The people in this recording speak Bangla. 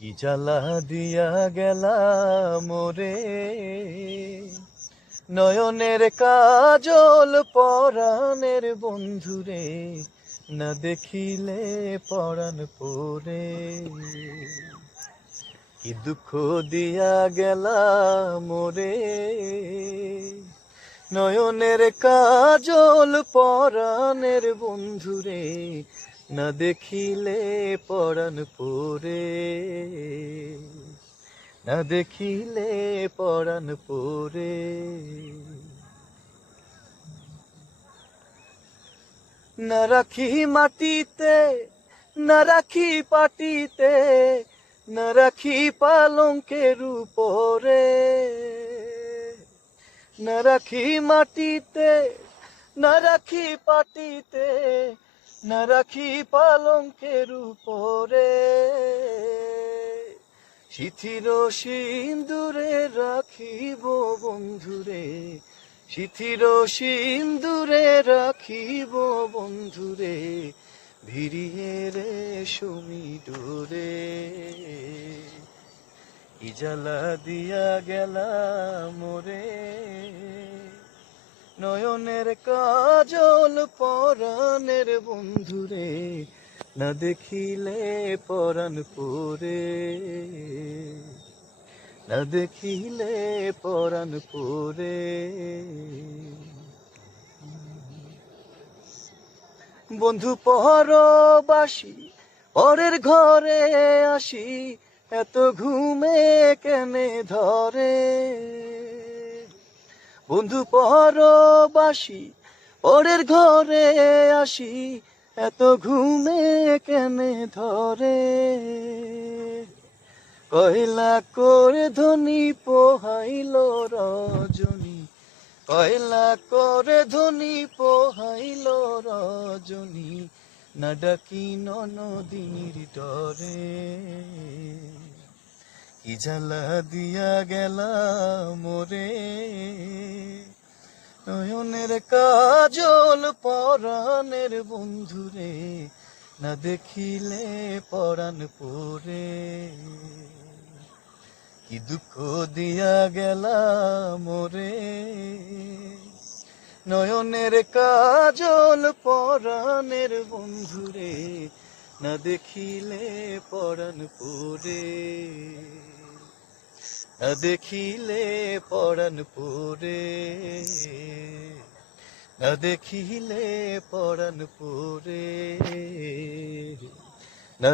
কি জ্বালা দিয়া গেলা মোরে, নয়নের কাজল পরাণের বন্ধুরে, না দেখিলে পরাণ পরে। কি দুঃখ দিয়া গেলা মোরে, নয়নের কাজল পরাণের বন্ধুরে, না দেখিলে পরাণ পরে, না দেখিলে পরাণ পরে। না রাখি মাটিতে, না রাখি পাটিতে, না রাখি পালঙ্কের উপরে, না রাখি মাটিতে, না রাখি পাটিতে, না রাখি পালঙ্কের উপরে। শিথির সিন্দুরে রাখিব বন্ধুরে, শিথির সিন্দুরে রাখিব বন্ধুরে, ভিড়িয়ে রেশমি ডোরে। কি জ্বালা দিয়া গেলা মোরে, নয়নের কাজল পরাণের বন্ধুরে, না দেখিলে পরাণ পরে, না দেখিলে পরাণ পরে। বন্ধু পরবাসী পরের ঘরে আসি, এত ঘুমে কেনে ধরে। বন্ধু পরবাসী পরের ঘরে আসি, এত ঘুমে কেনে ধরে। কয়লা করে ধনী পোহাইল রজনী, কয়লা করে ধনী পোহাইল রজনী, না ডাকি ননদিনীর ডরে। কি জ্বালা দিয়া গেলা মোরে, নয়নের কাজল পরাণের বন্ধুরে, না দেখিলে পরাণ পরে। কি দুঃখ দিয়া গেলা মোরে, নয়নের কাজল পরাণের বন্ধুরে, না দেখিলে পরাণ পরে, না দেখিলে পরাণ পরে, না দেখিলে পরাণ পরে, না